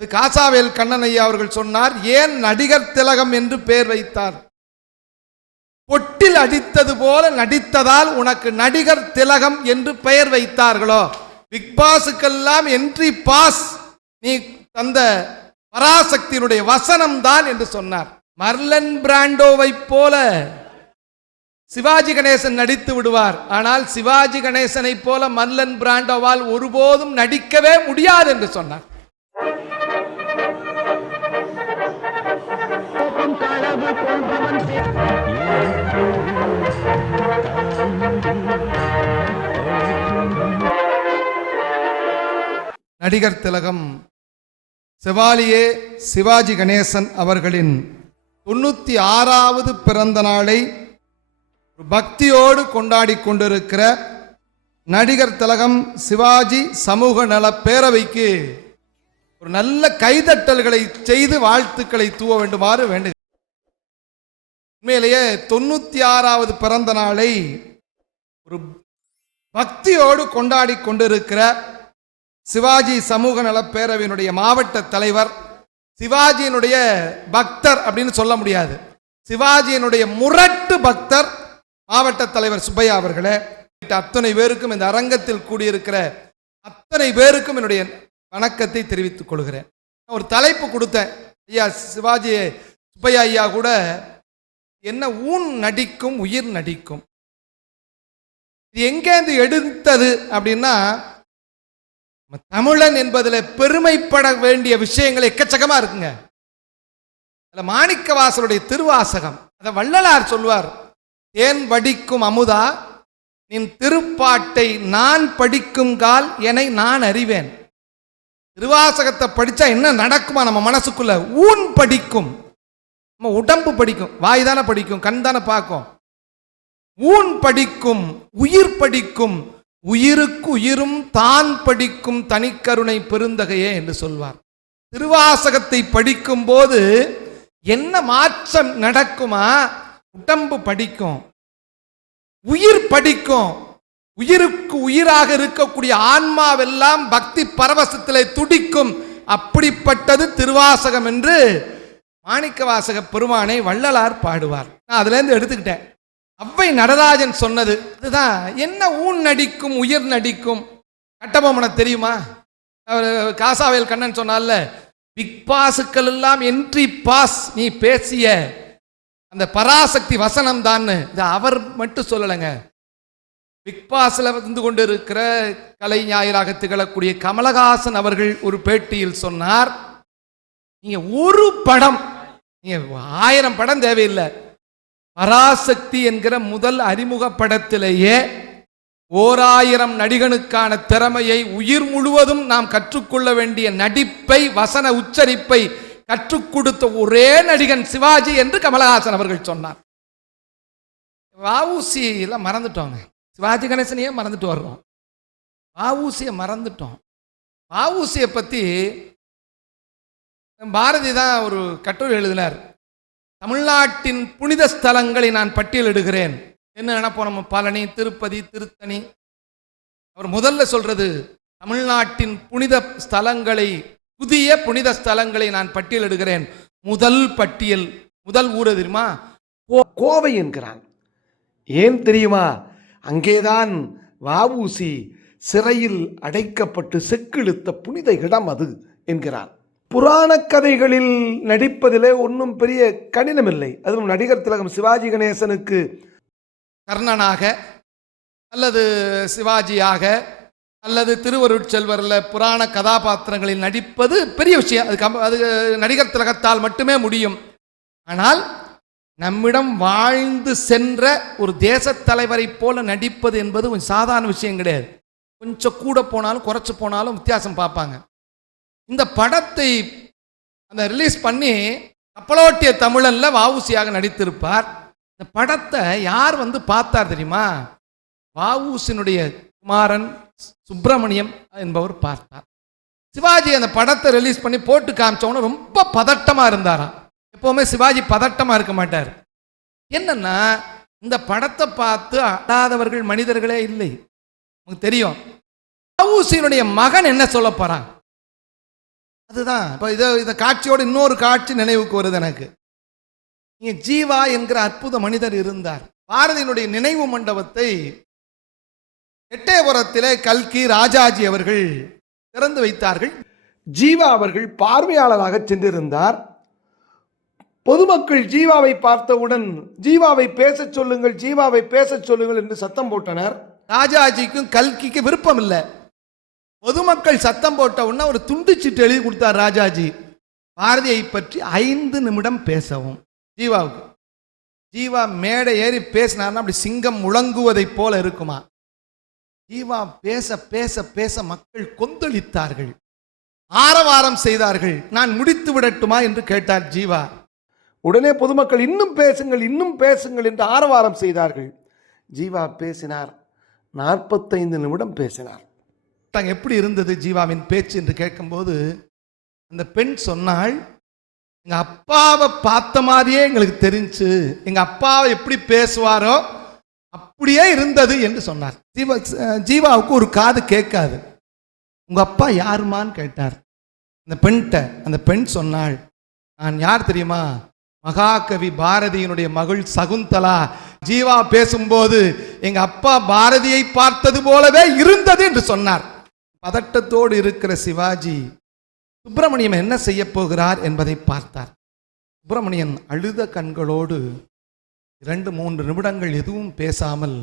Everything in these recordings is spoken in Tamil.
இது காசாவேல் கண்ணன் ஐயா அவர்கள் சொன்னார் ஏன் நடிகர் திலகம் என்று பெயர் வைத்தார்? பொட்டில் அடித்தது போல நடித்ததால் உனக்கு நடிகர் திலகம் என்று பெயர் வைத்தார்களோ? பிக் பாஸுக்கெல்லாம் என்ட்ரி பாஸ் நீ தந்த பராசக்தியினுடைய வசனம் தான் என்று சொன்னார். மர்லன் பிராண்டோவை போல சிவாஜி கணேசன் நடித்து விடுவார். ஆனால் சிவாஜி கணேசனை போல மர்லன் பிராண்டோவால் ஒருபோதும் நடிக்கவே முடியாது என்று சொன்னார். நடிகர் திலகம் செவாலியே சிவாஜி கணேசன் அவர்களின் தொண்ணூத்தி ஆறாவது பிறந்த நாளை பக்தியோடு கொண்டாடி கொண்டிருக்கிற நடிகர் திலகம் சிவாஜி சமூக நல பேரவைக்கு ஒரு நல்ல கைதட்டல்களை செய்து வாழ்த்துக்களை தூவ வேண்டுமாறு வேண்டு உண்மையிலேயே தொண்ணூத்தி ஆறாவது பிறந்த நாளை ஒரு பக்தியோடு கொண்டாடி கொண்டிருக்கிற சிவாஜி சமூக நலப் பேரவையினுடைய மாவட்ட தலைவர் சிவாஜியினுடைய பக்தர் அப்படின்னு சொல்ல முடியாது. சிவாஜியினுடைய முரட்டு பக்தர் மாவட்ட தலைவர் சுப்பையா அவர்களே. அத்தனை பேருக்கும் இந்த அரங்கத்தில் கூடியிருக்கிற அத்தனை பேருக்கும் என்னுடைய வணக்கத்தை தெரிவித்துக் கொள்கிறேன். ஒரு தலைப்பு கொடுத்தேன். ஐயா சிவாஜி சுப்பையா ஐயா கூட என்ன ஊன் நடிக்கும் உயிர் நடிக்கும். இது எங்கேருந்து எடுத்தது அப்படின்னா தமிழன் என்பதில் பெருமைப்பட வேண்டிய விஷயங்கள் எக்கச்சக்கமாக இருக்குங்க. அதுல மாணிக்கவாசருடைய திருவாசகம் அதை வள்ளலார் சொல்வார் தேன் வடிக்கும் அமுதா நின் திருப்பாட்டை நான் படிக்கும் கால் எனை நான் அறிவேன். திருவாசகத்தை படித்தா என்ன நடக்குமா நம்ம மனசுக்குள்ள? ஊன் படிக்கும். நம்ம உடம்பு படிக்கும் வாய் தானே படிக்கும் கண் தானே பார்க்கும். ஊன் படிக்கும் உயிர் படிக்கும் உயிருக்கு உயிரும் தான் படிக்கும் தனிக்கருணை பெருந்தகையே என்று சொல்வார். திருவாசகத்தை படிக்கும் போது என்ன மாற்றம் நடக்குமா? உடம்பு படிக்கும் உயிர் படிக்கும் உயிருக்கு உயிராக இருக்கக்கூடிய ஆன்மாவெல்லாம் பக்தி பரவசத்திலே துடிக்கும். அப்படிப்பட்டது திருவாசகம் என்று மாணிக்கவாசக பெருமானை வள்ளலார் பாடுவார். நான் அதுலேருந்து எடுத்துக்கிட்டேன். அவ்வை நடராஜன் சொன்னது இதுதான் என்ன ஊன் நடிக்கும் உயிர் நடிக்கும்? கட்டபொம்மனை தெரியுமா? அவர் காசாவேல் கண்ணன் சொன்னால பிக் பாஸுக்கள் எல்லாம் என்ட்ரி பாஸ் நீ பேசிய அந்த பராசக்தி வசனம் தான் இது அவர் மட்டும் சொல்லலைங்க. பிக் பாஸில் வந்து கொண்டு இருக்கிற கலை ஞாயிறாக திகழக்கூடிய கமலஹாசன் அவர்கள் ஒரு பேட்டியில் சொன்னார் நீங்கள் ஒரு படம் ஆயிரம் படம் தேவையில்லை. பராசக்தி என்கிற முதல் அறிமுக படத்திலேயே ஓராயிரம் நடிகனுக்கான திறமையை உயிர் முழுவதும் நாம் கற்றுக்கொள்ள வேண்டிய நடிப்பை வசன உச்சரிப்பை கற்றுக் கொடுத்த ஒரே நடிகன் சிவாஜி என்று கமலஹாசன் அவர்கள் சொன்னார். வஉசி மறந்துட்டோங்க. சிவாஜி கணேசனையே மறந்துட்டு வர்றோம். வஉசியை மறந்துட்டோம். வஉசியை பற்றி பாரதி தான் ஒரு கட்டுரை எழுதினார். தமிழ்நாட்டின் புனித ஸ்தலங்களை நான் பட்டியலிடுகிறேன். என்ன நினைப்போம் நம்ம? பழனி திருப்பதி திருத்தணி. அவர் முதல்ல சொல்றது தமிழ்நாட்டின் புனித ஸ்தலங்களை புதிய புனித ஸ்தலங்களை நான் பட்டியலிடுகிறேன். முதல் பட்டியல் முதல் ஊர் தெரியுமா? கோ- கோவை என்கிறான் ஏன் தெரியுமா? அங்கேதான் வாவூசி சிறையில் அடைக்கப்பட்டு செக்கிழுத்த புனித இடம் அது என்கிறான் புராண கதைகளில் நடிப்பதிலே ஒன்றும் பெரிய கடினமில்லை. அதுவும் நடிகர் திலகம் சிவாஜி கணேசனுக்கு. கர்ணனாக அல்லது சிவாஜியாக அல்லது திருவருட்செல்வரில் புராண கதாபாத்திரங்களில் நடிப்பது பெரிய விஷயம். அது கம் அது நடிகர் திலகத்தால் மட்டுமே முடியும். ஆனால் நம்மிடம் வாழ்ந்து சென்ற ஒரு தேசத் தலைவரைப் போல நடிப்பது என்பது கொஞ்சம் சாதாரண விஷயம் கிடையாது. கொஞ்சம் கூட போனாலும் குறைச்சி போனாலும் வித்தியாசம் பார்ப்பாங்க. இந்த படத்தை அந்த ரிலீஸ் பண்ணி கப்பலோட்டிய தமிழனில் வாவூசியாக நடித்திருப்பார். இந்த படத்தை யார் வந்து பார்த்தார் தெரியுமா? வாவூசினுடைய குமாரன் சுப்பிரமணியம் என்பவர் பார்த்தார். சிவாஜி அந்த படத்தை ரிலீஸ் பண்ணி போட்டு காமிச்சவொன்னே ரொம்ப பதட்டமாக இருந்தாராம் எப்போவுமே சிவாஜி பதட்டமாக இருக்க மாட்டார். என்னன்னா இந்த படத்தை பார்த்து அழாதவர்கள் மனிதர்களே இல்லை. உங்களுக்கு தெரியும். வஉசியினுடைய மகன் என்ன சொல்ல போகிறான் அதுதான். இப்போ இதை இந்த காட்சியோட இன்னொரு காட்சி நினைவுக்கு வருது எனக்கு. இங்க ஜீவா என்கிற அற்புத மனிதர் இருந்தார். பாரதியினுடைய நினைவு மண்டபத்தை எட்டயபுரத்திலே கல்கி ராஜாஜி அவர்கள் திறந்து வைத்தார்கள். ஜீவா அவர்கள் பார்வையாளராக சென்றிருந்தார். பொதுமக்கள் ஜீவாவை பார்த்தவுடன் ஜீவாவை பேசச் சொல்லுங்கள் ஜீவாவை பேசச் சொல்லுங்கள் என்று சத்தம் போட்டனர். ராஜாஜிக்கும் கல்கிக்கு விருப்பம் இல்லை பொதுமக்கள் சத்தம் போட்ட உடனே ஒரு துண்டு சீட்டு எழுதி கொடுத்தார் ராஜாஜி. பாரதியை பற்றி ஐந்து நிமிடம் பேசவும். ஜீவாவுக்கு ஜீவா மேடை ஏறி பேசினார்னா அப்படி சிங்கம் முழங்குவதைப் போல இருக்குமா? ஜீவா பேச பேச பேச மக்கள் கொந்தளித்தார்கள். ஆரவாரம் செய்தார்கள். நான் முடித்து விடட்டுமா என்று கேட்டார் ஜீவா. உடனே பொதுமக்கள் இன்னும் பேசுங்கள் இன்னும் பேசுங்கள் என்று ஆரவாரம் செய்தார்கள். ஜீவா பேசினார். நாற்பத்தைந்து நிமிடம் பேசினார். தாங்க எப்படி இருந்தது ஜீவாவின் பேச்சு என்று கேட்கும்போது அந்த பெண் சொன்னாள் எங்கள் அப்பாவை பார்த்த மாதிரியே எங்களுக்கு தெரிஞ்சு எங்கள் அப்பாவை எப்படி பேசுவாரோ அப்படியே இருந்தது என்று சொன்னார். ஜீவா ஜீவாவுக்கு ஒரு காது கேட்காது. உங்கள் அப்பா யாருமான்னு? கேட்டார். அந்த பெண்கிட்ட அந்த பெண் சொன்னாள் நான் யார் தெரியுமா? மகாகவி பாரதியினுடைய மகள் சகுந்தலா. ஜீவா பேசும்போது எங்கள் அப்பா பாரதியை பார்த்தது போலவே இருந்தது என்று சொன்னார். பதட்டத்தோடு இருக்கிற சிவாஜி சுப்பிரமணியம் என்ன செய்ய போகிறார் என்பதை பார்த்தார். சுப்பிரமணியன் அழுத கண்களோடு இரண்டு மூன்று நிமிடங்கள் எதுவும் பேசாமல்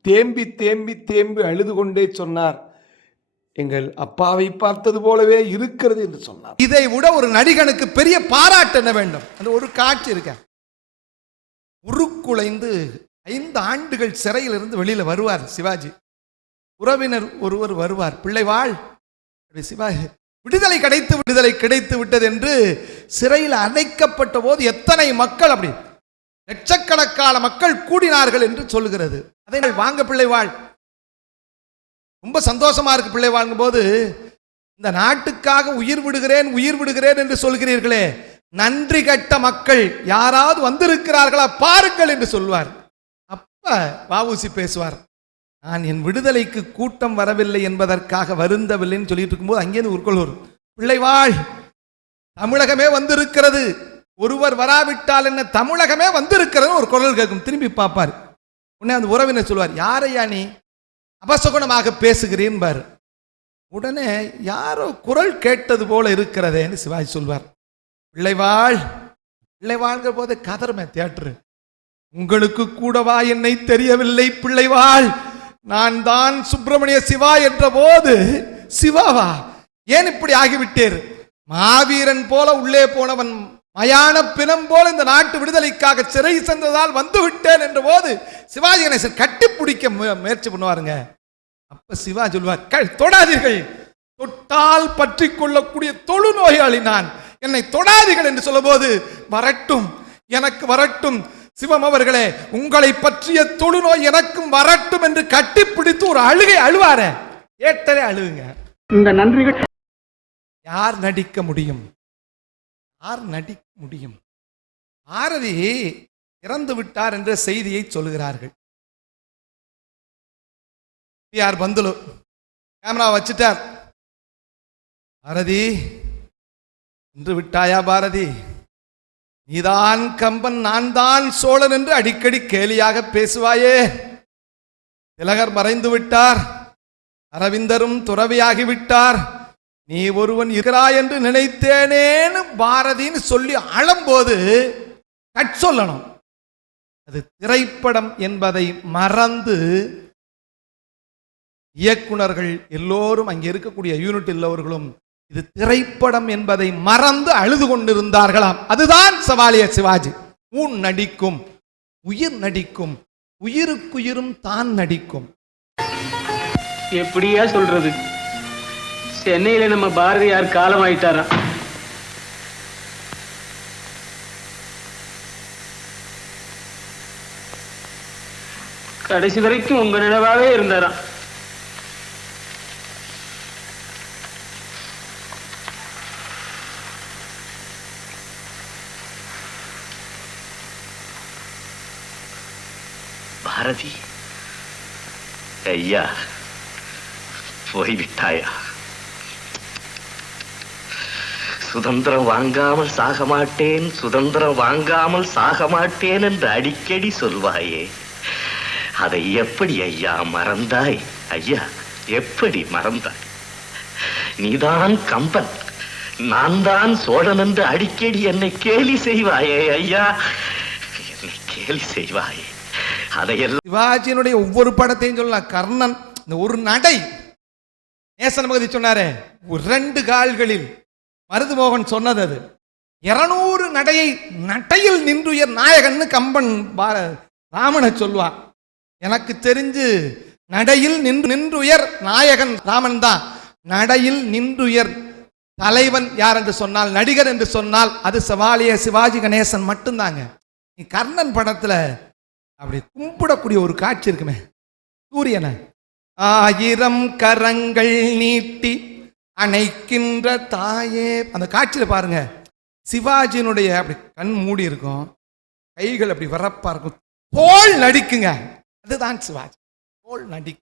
தேம்பி தேம்பி தேம்பி அழுது கொண்டே சொன்னார். எங்கள் அப்பாவை பார்த்தது போலவே இருக்கிறது என்று சொன்னார். இதை விட ஒரு நடிகனுக்கு பெரிய பாராட்டு என்ன வேண்டும்? அந்த ஒரு காட்சி இருக்க. உருக்குலைந்து ஐந்து ஆண்டுகள் சிறையிலிருந்து வெளியில வருவார் சிவாஜி. உறவினர் ஒருவர் வருவார். பிள்ளைவாள் அப்படி சிவாஜி விடுதலை கிடைத்து விடுதலை கிடைத்து விட்டது என்று சிறையில் அணைக்கப்பட்ட போது எத்தனை மக்கள் அப்படி லட்சக்கணக்கான மக்கள் கூடினார்கள் என்று சொல்லுகிறது. அதை நீங்கள் வாங்க பிள்ளைவாள் ரொம்ப சந்தோஷமா இருக்கு பிள்ளை வாங்கும்போது இந்த நாட்டுக்காக உயிர் விடுகிறேன் உயிர் விடுகிறேன் என்று சொல்கிறீர்களே. நன்றி கட்ட மக்கள் யாராவது வந்திருக்கிறார்களா பாருங்கள் என்று சொல்வார். அப்ப வாவூசி பேசுவார். நான் என் விடுதலைக்கு கூட்டம் வரவில்லை என்பதற்காக வருந்தவில்லைன்னு சொல்லிட்டு இருக்கும்போது அங்கேருந்து உருக்கொள் வரும் பிள்ளைவாள் தமிழகமே வந்திருக்கிறது. ஒருவர் வராவிட்டால் என்ன தமிழகமே வந்திருக்கிறது ஒரு குரல் கேட்கும். திரும்பி பார்ப்பார். உடனே அந்த உறவினர் சொல்வார் யாரையா நீ? அபசகுணமாக பேசுகிறேன்பார் உடனே யாரோ குரல் கேட்டது போல இருக்கிறதேன்னு சிவாஜி சொல்வார். பிள்ளைவாள் பிள்ளைவாழ்கிற போது கதருமே தியேட்டரு. உங்களுக்கு கூடவா என்னை தெரியவில்லை பிள்ளைவாள் நான் தான் சுப்பிரமணிய சிவா என்ற போது சிவாவா ஏன் இப்படி ஆகிவிட்டீர்? மாவீரன் போல உள்ளே போனவன் மயான பிணம் போல இந்த நாட்டு விடுதலைக்காக சிறை சென்றதால் வந்து விட்டேன் என்ற போது சிவாஜி கணேசன் கட்டி பிடிக்க முயற்சி பண்ணுவாருங்க. அப்ப சிவா சொல்வார் "கள், தொடாதீர்கள். தொட்டால் பற்றி கொள்ளக்கூடிய தொழுநோயாளி நான். என்னை தொடாதீர்கள் என்று சொல்லும்போது வரட்டும். எனக்கு வரட்டும். சிவம் அவர்களே உங்களை பற்றிய தொழுநோய் எனக்கும் வரட்டும் என்று கட்டிப்பிடித்து ஒரு அழுகை அழுவார? ஏட்டரே அழுவுங்க இந்த நன்றிகள். யார் நடிக்க முடியும்? யார் நடிக்க முடியும்? பாரதி இறந்து விட்டார் என்ற செய்தியை சொல்லுகிறார்கள் யார் பந்துலு கேமரா வச்சுட்டார். பாரதி இன்று விட்டாயா பாரதி? நீதான் கம்பன் நான் தான் சோழன் என்று அடிக்கடி கேலியாக பேசுவாயே. திலகர் மறைந்து விட்டார். அரவிந்தரும் துறவியாகி விட்டார். நீ ஒருவன் இருக்கிறாய் என்று நினைத்தேனேன்னு பாரதின்னு சொல்லி அழும்போது கட் சொல்லணும். அது திரைப்படம் என்பதை மறந்து இயக்குனர்கள் எல்லோரும் அங்கே இருக்கக்கூடிய யூனிட் எல்லோர்களும் இது திரைப்படம் என்பதை மறந்து அழுது கொண்டிருந்தார்களாம். அதுதான் சவாலிய சிவாஜி. ஊன் நடிக்கும் உயிர் நடிக்கும் உயிருக்குயிரும் தான் நடிக்கும். எப்படியா சொல்றது? சென்னையில நம்ம பாரதியார் காலம் ஆயிட்டாரா கடைசி வரைக்கும் உங்க நினைவாவே இருந்தாராம். பாரதி. ஐயா போய்விட்டாயா? சுதந்திரம் வாங்காமல் சாக மாட்டேன் சுதந்திரம் வாங்காமல் சாக மாட்டேன் என்று அடிக்கடி சொல்வாயே. அதை எப்படி ஐயா மறந்தாய்? ஐயா எப்படி மறந்தாய்? நீதான் கம்பன் நான் தான் சோழன் என்று அடிக்கடி என்னை கேலி செய்வாயே ஐயா. என்னை கேலி செய்வாயே. அதையெல்லாம் சிவாஜியினுடைய ஒவ்வொரு படத்தையும் சொல்லலாம். கர்ணன் இந்த ஒரு நடை. நேசன் பகுதி சொன்னாரே ஒரு ரெண்டு கால்களில் மருதுமோகன் சொன்னது அது. இருநூறு நடையை நடையில் நின்றுயர் நாயகன்னு கம்பன் பா- ராமனை சொல்லுவான். எனக்கு தெரிஞ்சு நடையில் நின்று நின்றுயர் நாயகன் ராமன் தான். நடையில் நின்றுயர் தலைவன் யார் என்று சொன்னால் நடிகர் என்று சொன்னால் அது சவாலிய சிவாஜி கணேசன் மட்டும்தாங்க. நீ கர்ணன் படத்தில் அப்படி கும்பிடக்கூடிய ஒரு காட்சி இருக்குமே. சூரியனை. ஆயிரம் கரங்கள் நீட்டி அணைக்கின்ற தாயே. அந்த காட்சியில் பாருங்க. சிவாஜியினுடைய அப்படி கண் மூடி இருக்கும். கைகள் அப்படி வரப்பா இருக்கும். தோல் நடிக்குங்க. அதுதான் சிவாஜி. தோல் நடிக்கும்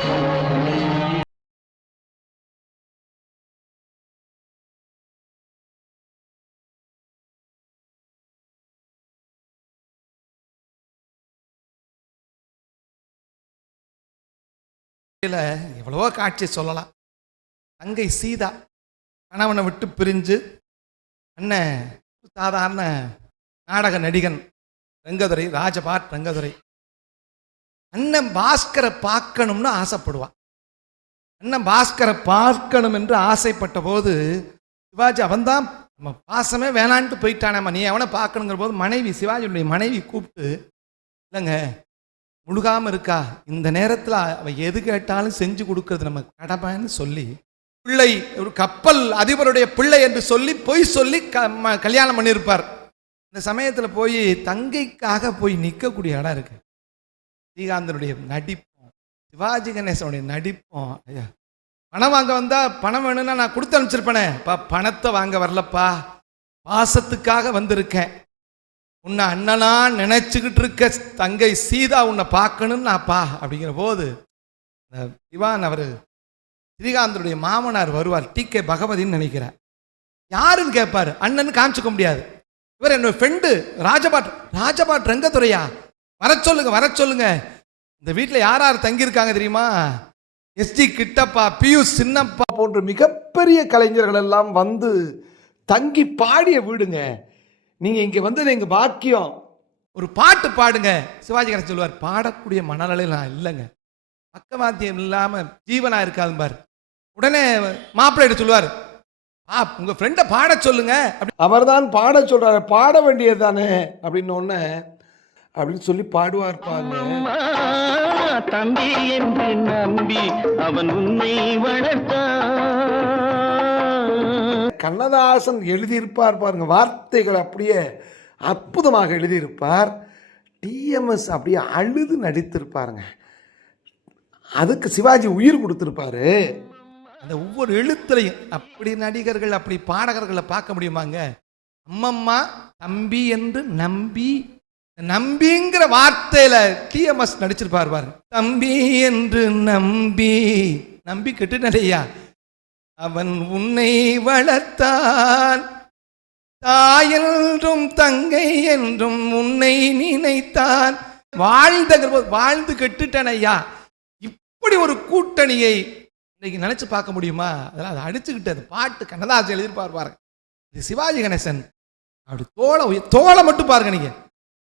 Thank you. எவ்வளவோ காட்சி சொல்லலாம். தங்கை சீதா கணவனை விட்டு பிரிஞ்சு அண்ணன் சாதாரண நாடக நடிகன் ரங்கதுரை ராஜபாட் ரங்கதுரை. அண்ணன் பாஸ்கரை பார்க்கணும்னு ஆசைப்படுவான். அண்ணன் பாஸ்கரை பார்க்கணும் என்று ஆசைப்பட்ட போது சிவாஜி அவன்தான் நம்ம பாசமே வேணான்ட்டு போயிட்டானே நீ அவனை பார்க்கணுங்கிற போது மனைவி சிவாஜியுடைய மனைவி கூப்பிட்டு இல்லைங்க முழுகாம இருக்கா? இந்த நேரத்தில் அவ எது கேட்டாலும் செஞ்சு கொடுக்கறது நம்ம கடமைன்னு சொல்லி பிள்ளை ஒரு கப்பல் அதிபருடைய பிள்ளை என்று சொல்லி பொய் சொல்லி க ம- கல்யாணம் பண்ணியிருப்பார். இந்த சமயத்தில் போய் தங்கைக்காக போய் நிற்கக்கூடிய இடம் இருக்கு. ஸ்ரீகாந்தனுடைய நடிப்பும் சிவாஜி கணேசனுடைய நடிப்பும் ஐயா பணம் வாங்க வந்தா பணம் வேணும்னா நான் கொடுத்து அனுப்பிச்சிருப்பேனேப்பா பணத்தை வாங்க வரலப்பா. பாசத்துக்காக வந்திருக்கேன். உன்னை அண்ணனா நினைச்சுக்கிட்டு இருக்க தங்கை சீதா உன்னை பார்க்கணும்னு நான்ப்பா அப்படிங்கிற போது இந்த திவான் அவர் ஸ்ரீகாந்தருடைய மாமனார் வருவார் டி கே பகவதின்னு நினைக்கிறார். யாருன்னு கேட்பாரு அண்ணன் காமிச்சுக்க முடியாது. இவர் என்னோட ஃப்ரெண்டு ராஜபாட் ராஜபாட் ரங்கத்துறையா வர சொல்லுங்க வர சொல்லுங்க. இந்த வீட்டில் யார் யார் தங்கியிருக்காங்க தெரியுமா? எஸ்டி கிட்டப்பா பியூஸ் சின்னப்பா போன்ற மிகப்பெரிய கலைஞர்கள் எல்லாம் வந்து தங்கி பாடிய வீடுங்க. நீங்க இங்க வந்தது எங்க பாக்கியம். ஒரு பாட்டு பாடுங்க. சிவாஜி கணேசன் சொல்லுவார் பாடக்கூடிய மனநிலையில் நான் இல்லைங்க. பக்கவாத்தியம் இல்லாம ஜீவனா இருக்காது பாரு. உடனே மாப்பிள்ளை சொல்லுவார் ஆ உங்க ஃப்ரெண்டை பாட சொல்லுங்க. அப்படி அவர்தான் பாட சொல்றாரு. பாட வேண்டியது தானே அப்படின்னு ஒண்ணு அப்படின்னு சொல்லி பாடுவார் பாருங்க. தம்பி என்று நம்பி அவன் உன்னை வளர்த்தான். கண்ணதாசன் எழுதியிருப்பார் பாருங்க வார்த்தைகள் அப்படியே அற்புதமாக எழுதியிருப்பார். டிஎம்எஸ் அப்படியே அழுது நடித்திருப்பாருங்க. அதுக்கு சிவாஜி உயிர் கொடுத்துருப்பாரு. அந்த ஒவ்வொரு எழுத்துலையும் அப்படி நடிகர்கள் அப்படி பாடகர்களை பார்க்க முடியுமாங்க? அம்மம்மா தம்பி என்று நம்பி நம்பிங்கிற வார்த்தையில டிஎம்எஸ் நடிச்சிருப்பார் பாருங்க. தம்பி என்று நம்பி நம்பி கெட்டுனடையா அவன் உன்னை வளர்த்தான். தாயென்றும் தங்கை என்றும் உன்னை நினைத்தான். வாழ்ந்த வாழ்ந்து கெட்டுட்டேன் ஐயா. இப்படி ஒரு கூட்டணியை இன்னைக்கு நினைச்சு பார்க்க முடியுமா? அதெல்லாம் அதை அடிச்சுக்கிட்டு அது பாட்டு கண்ணதாசன் எழுதியிருப்பார் பாருங்க. இது சிவாஜி கணேசன். அப்படி தோலை தோலை மட்டும் பாருங்க நீங்க.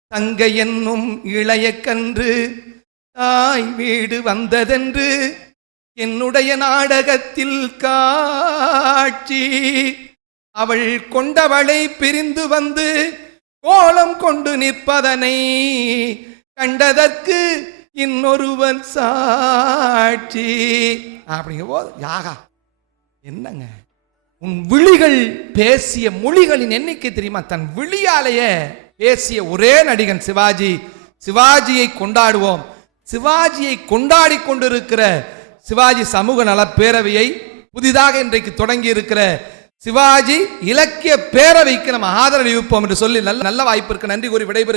தங்கை என்னும் இளைய கன்று தாய் வீடு வந்ததென்று என்னுடைய நாடகத்தில் காட்சி. அவள் கொண்டவளை பிரிந்து வந்து கோலம் கொண்டு நிற்பதனை கண்டதற்கு இன்னொருவன் சாட்சி. அப்படிங்கிற போது யாகா என்னங்க? உன் விழிகள் பேசிய மொழிகளின் எண்ணிக்கை தெரியுமா? தன் விழியாலேயே பேசிய ஒரே நடிகன் சிவாஜி. சிவாஜியை கொண்டாடுவோம். சிவாஜியை கொண்டாடி கொண்டிருக்கிற சிவாஜி சமூக நலப் பேரவையை புதிதாக இன்றைக்கு தொடங்கி இருக்கிற சிவாஜி இலக்கிய பேரவைக்கு நம்ம ஆதரவு என்று சொல்லி நல்ல நல்ல வாய்ப்பிற்கு நன்றி கூறி விடைபெறு